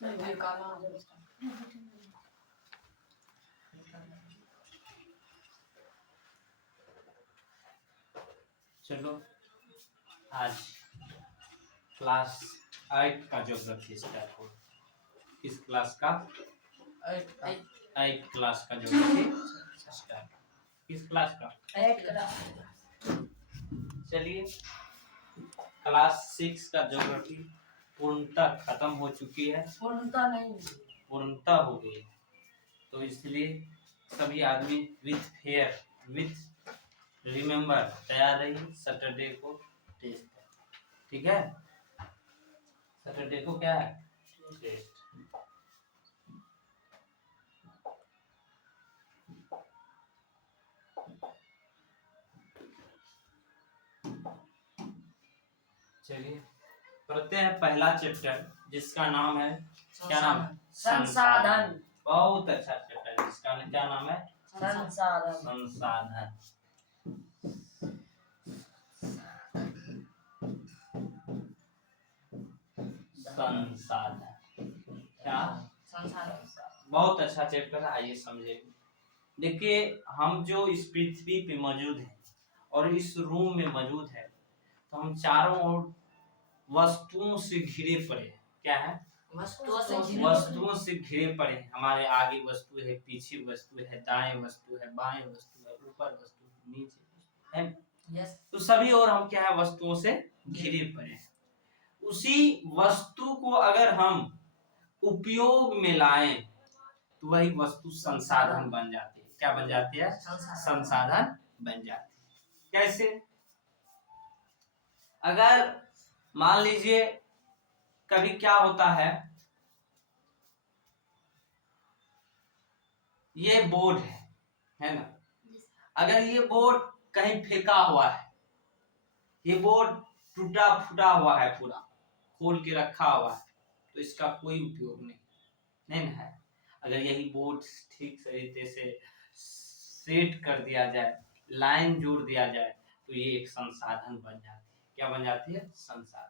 चलो आज क्लास 8 का ज्योग्राफी स्टार्ट हो। किस क्लास का? 8 क्लास का ज्योग्राफी स्टार्ट। किस क्लास का? 8 क्लास। चलिए क्लास 6 का ज्योग्राफी पूर्णतः खत्म हो चुकी है। पूर्णतः नहीं, पूर्णतः हो गई, तो इसलिए सभी आदमी विथ फेयर विथ रिमेम्बर तैयार रहिए। सैटरडे को टेस्ट है, ठीक है? सैटरडे को क्या है? टेस्ट। चलिए पढ़ते हैं पहला चैप्टर, जिसका नाम है, क्या नाम है? संसाधन। बहुत अच्छा चैप्टर है, जिसका क्या नाम है? संसाधन। संसाधन। संसाधन क्या? संसाधन। बहुत अच्छा चैप्टर है, आइए समझे। देखिए हम जो इस पृथ्वी पे मौजूद हैं और इस रूम में मौजूद है, तो हम चारों ओर वस्तुओं से घिरे पड़े हैं। क्या है? वस्तुओं से घिरे पड़े हैं। हमारे आगे वस्तु है, पीछे वस्तु है, दाएं वस्तु है, बाएं वस्तु है, ऊपर वस्तु है, नीचे है। तो सभी ओर हम क्या है? वस्तुओं से घिरे पड़े हैं। उसी वस्तु को अगर हम उपयोग में लाएं तो वही वस्तु संसाधन बन जाती है। क्या बन जाती है? संसाधन बन जाती है। कैसे? अगर मान लीजिए कभी क्या होता है, ये बोर्ड है ना? अगर ये बोर्ड कहीं फेंका हुआ है, ये बोर्ड टूटा फूटा हुआ है, पूरा खोल के रखा हुआ है, तो इसका कोई उपयोग नहीं है। अगर यही बोर्ड ठीक तरीके से सेट कर दिया जाए, लाइन जोड़ दिया जाए, तो ये एक संसाधन बन जाती है। क्या बन जाती है? संसाधन।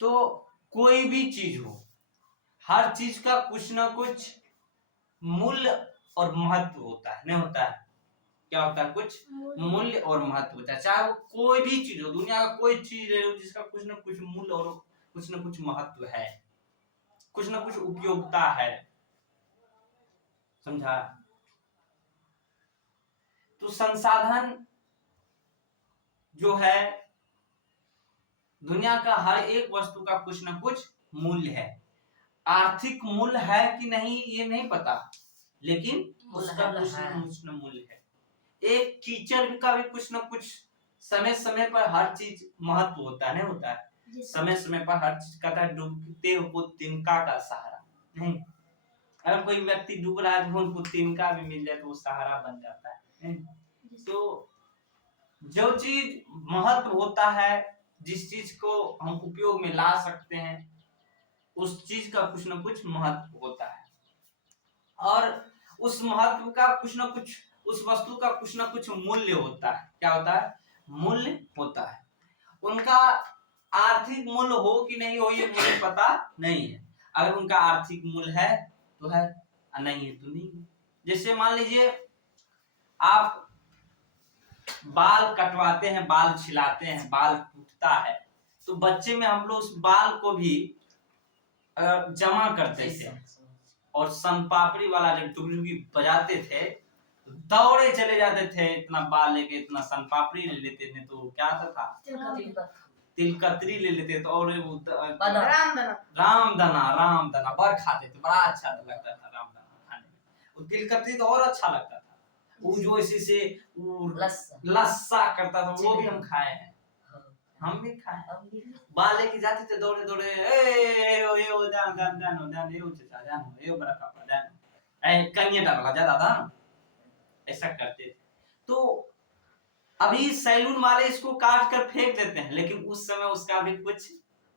तो कोई भी चीज हो, हर चीज का कुछ ना कुछ मूल्य और महत्व होता है, नहीं होता है? क्या होता है? कुछ मूल्य और महत्व होता है। चाहे वो कोई भी चीज हो, दुनिया का कोई चीज ले लो, जिसका कुछ ना कुछ मूल्य और कुछ ना कुछ महत्व है, कुछ ना कुछ उपयोगिता है। समझा? तो संसाधन जो है, दुनिया का हर एक वस्तु का कुछ ना कुछ मूल्य है। आर्थिक मूल्य है कि नहीं ये नहीं पता, लेकिन उसका कुछ ना कुछ मूल्य है। एक कीचड़ का भी कुछ ना कुछ समय समय पर हर चीज महत्व होता है, नहीं होता है? समय समय पर हर चीज का डूबते हो तिनका का सहारा नहीं। अगर कोई व्यक्ति डूब रहा है तो उनको तिनका भी मिल जाए तो वो सहारा बन जाता है। तो जो चीज महत्व होता है, जिस चीज को हम उपयोग में ला सकते हैं, उस चीज का कुछ ना कुछ महत्व होता है, और उस महत्व का कुछ ना कुछ, उस वस्तु का कुछ ना कुछ मूल्य होता है। क्या होता है? मूल्य होता है। उनका आर्थिक मूल्य हो कि नहीं हो ये मुझे पता नहीं है। अगर उनका आर्थिक मूल्य है तो है, नहीं है तो नहीं है। जैसे मान लीजिए आप बाल कटवाते हैं, बाल छिलाते हैं, बाल टूटता है, तो बच्चे में हम लोग उस बाल को भी जमा करते थे, और सन पापड़ी वाला जब डुगडुगी बजाते थे तो दौड़े चले जाते थे, इतना बाल लेके इतना सन पापड़ी ले लेते थे, तो क्या आता था? तिलकतरी ले लेते थे, और रामदना बड़ खाते थे, बड़ा अच्छा लगता था रामदना खाने में। वो तिलकतरी तो और अच्छा लगता था, वो जो इसी से लस्सा करता था, वो भी हम खाए हैं, हम भी खाए। बाल लेके जाते थे दौड़े दौड़े, कन्या डाला जाता था ना, ऐसा करते थे। तो अभी सैलून वाले इसको काट कर फेंक देते हैं, लेकिन उस समय उसका भी कुछ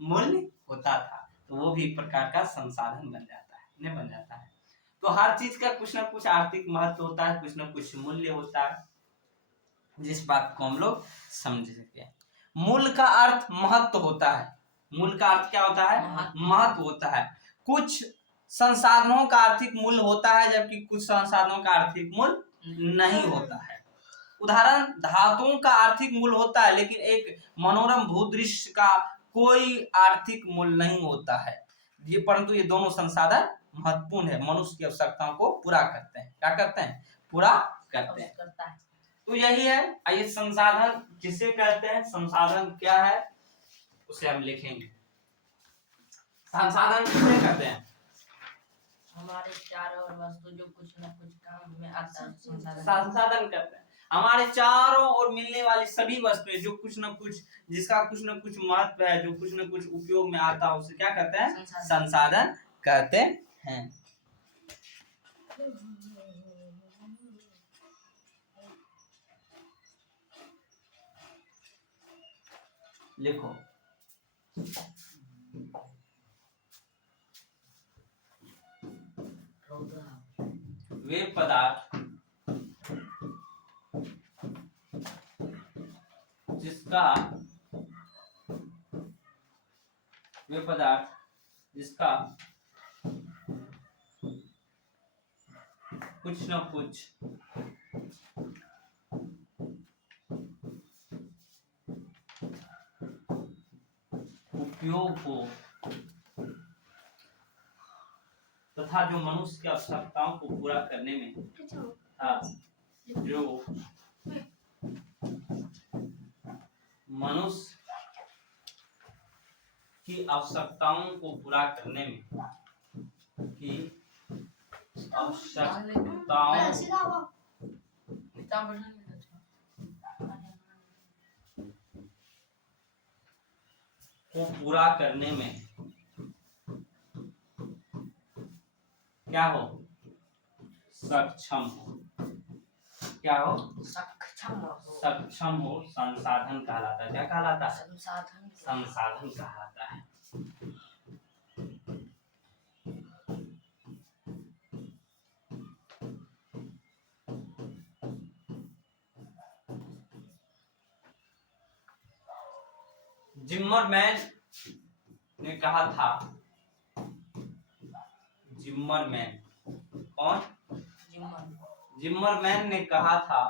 मूल्य होता था, तो वो भी एक प्रकार का संसाधन बन जाता है, नहीं बन जाता है? तो हर चीज का कुछ ना कुछ आर्थिक महत्व होता है, कुछ ना कुछ मूल्य होता है, जिस बात को हम लोग समझ सकते हैं। मूल्य का अर्थ महत्व होता है। मूल्य का अर्थ क्या होता है? महत्व होता है। कुछ संसाधनों का आर्थिक मूल्य होता है जबकि कुछ संसाधनों का आर्थिक मूल्य नहीं होता है। उदाहरण, धातुओं का आर्थिक मूल्य होता है लेकिन एक मनोरम भूदृश्य का कोई आर्थिक मूल्य नहीं होता है। ये परंतु ये दोनों संसाधन महत्वपूर्ण है, मनुष्य की आवश्यकताओं को पूरा करते हैं। क्या करते हैं? पूरा करते हैं। तो यही है। आइए, संसाधन किसे कहते हैं, संसाधन क्या है उसे हम लिखेंगे। संसाधन किसे कहते हैं? हमारे चारों ओर वस्तु जो कुछ न कुछ काम में आता है संसाधन कहते हैं हमारे चारों ओर मिलने वाली सभी वस्तुएं जो कुछ न कुछ, जिसका कुछ न कुछ महत्व है, जो कुछ न कुछ उपयोग में आता है, उसे क्या कहते हैं? संसाधन कहते हैं। लिखो, वे पदार्थ जिसका कुछ न कुछ उपयोग हो तथा जो मनुष्य की आवश्यकताओं को पूरा करने में जो मनुष्य की आवश्यकताओं को पूरा करने में क्या हो? सक्षम हो। क्या हो? सक्षम हो, संसाधन कहलाता है। क्या कहलाता है? संसाधन कहलाता है। जिम्मरमैन ने कहा था, जिम्मरमैन कौन? जिम्मरमैन ने कहा था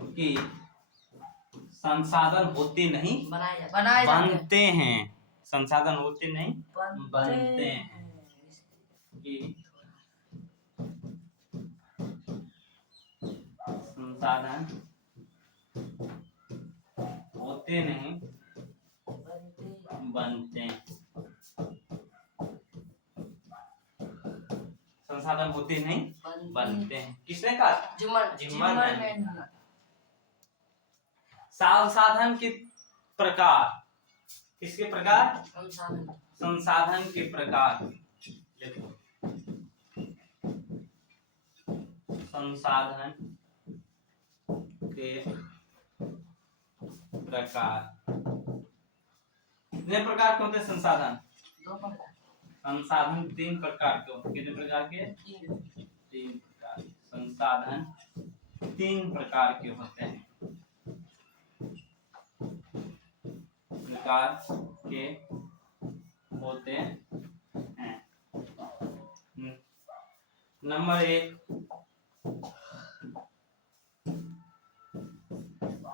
कि संसाधन होते नहीं बनते हैं। संसाधन होते नहीं बनते हैं। कि संसाधन होते नहीं बनते हैं। संसाधन होते नहीं बनते हैं। किसने कहा? जिम्मरमैन ने कहा। संसाधन के प्रकार, किसके प्रकार? संसाधन के प्रकार। देखो, संसाधन के प्रकार कितने प्रकार के होते हैं? संसाधन संसाधन 3 प्रकार के होते हैं। कितने प्रकार के? 3 प्रकार। संसाधन 3 प्रकार के होते हैं। प्रकार के होते हैं। नंबर 1,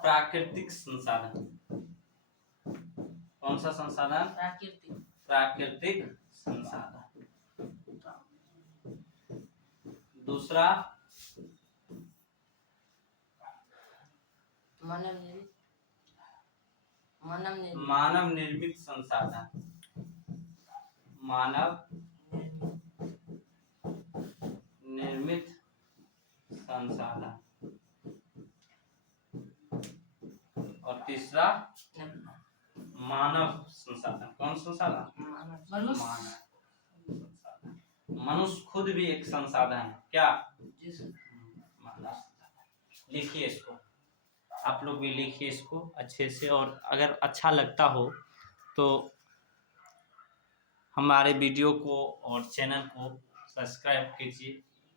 प्राकृतिक संसाधन। कौन सा संसाधन? प्राकृतिक संसाधन। दूसरा, मानव निर्मित संसाधन। मानव निर्मित संसाधन। और तीसरा, मानव संसाधन। कौन संसाधन? मानव संसाधन। मनुष्य खुद भी एक संसाधन है। क्या? मानव संसाधन। लिखिए इसको, आप लोग भी लिखिए इसको अच्छे से। और अगर अच्छा लगता हो तो हमारे वीडियो को और चैनल को सब्सक्राइब कीजिए,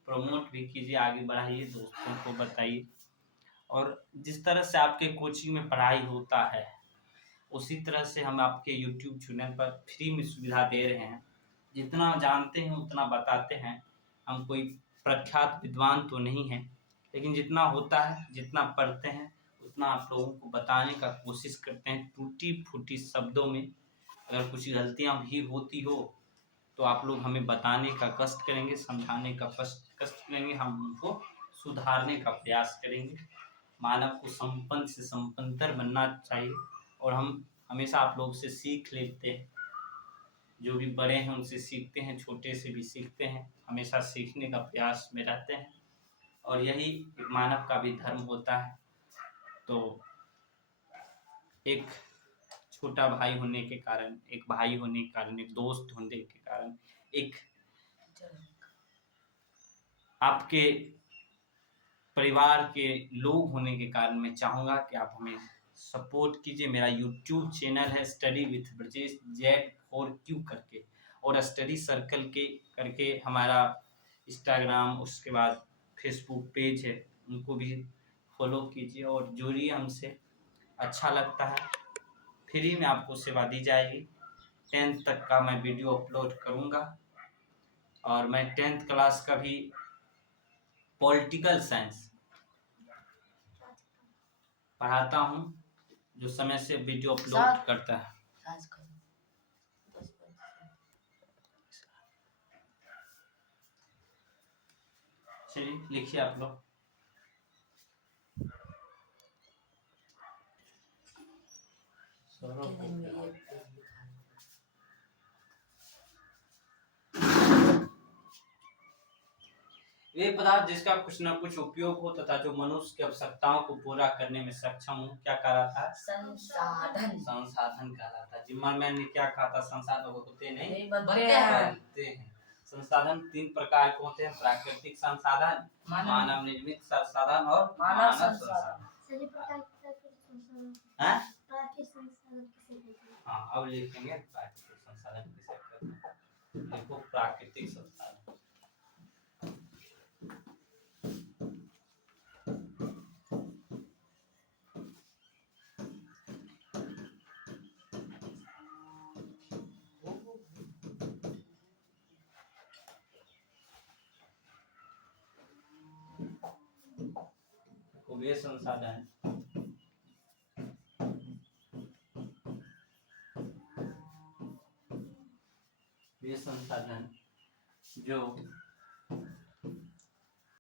प्रमोट भी कीजिए, आगे बढ़ाइए, दोस्तों को बताइए। और जिस तरह से आपके कोचिंग में पढ़ाई होता है उसी तरह से हम आपके YouTube चैनल पर फ्री में सुविधा दे रहे हैं। जितना जानते हैं उतना बताते हैं। हम कोई प्रख्यात विद्वान तो नहीं हैं, लेकिन जितना होता है, जितना पढ़ते हैं, उतना आप लोगों को बताने का कोशिश करते हैं टूटी-फूटी शब्दों में। अगर कुछ गलतियाँ भी होती हो तो आप लोग हमें बताने का कष्ट करेंगे, समझाने का कष्ट करेंगे, हम उनको सुधारने का प्रयास करेंगे। मानव को संपन्न से संपन्नतर बनना चाहिए और हम हमेशा आप लोग से सीख लेते हैं। जो भी बड़े हैं उनसे सीखते हैं, छोटे से भी सीखते हैं, हमेशा सीखने का प्रयास में रहते हैं और यही एक मानव का भी धर्म होता है। तो एक छोटा भाई होने के कारण, एक भाई होने के कारण, एक दोस्त होने के कारण, एक आपके परिवार के लोग होने के कारण मैं चाहूँगा कि आप हमें सपोर्ट कीजिए। मेरा यूट्यूब चैनल है स्टडी विथ ब्रजेश Z4Q करके, और स्टडी सर्कल के करके हमारा इंस्टाग्राम, उसके बाद फेसबुक पेज है, उनको भी फॉलो कीजिए और जुड़िए हमसे। अच्छा लगता है, फ्री में आपको सेवा दी जाएगी। 10th तक का मैं वीडियो अपलोड करूँगा और मैं 10th क्लास का भी पॉलिटिकल साइंस पढ़ाता हूँ, जो समय से वीडियो अपलोड करता है। चलिए लिखिए आप लोग। वे पदार्थ जिसका कुछ न कुछ उपयोग हो तथा जो मनुष्य की आवश्यकताओं को पूरा करने में सक्षम हो, क्या कह रहा था? संसाधन। संसाधन कह रहा था। जिम्मरमैन ने क्या कहा था? संसाधन होते नहीं, बनते हैं। बनते हैं। संसाधन 3 प्रकार के होते हैं: प्राकृतिक संसाधन, मानव निर्मित संसाधन और मानव संसाधन। सभी प्रकार के संसाधन। हैं? प्राकृतिक संसाधन किसे कहते हैं? हाँ, अब लिखेंगे प्राकृतिक संसाधन किसे कहते हैं। देखो, प्राकृतिक संसाधन वे संसाधन जो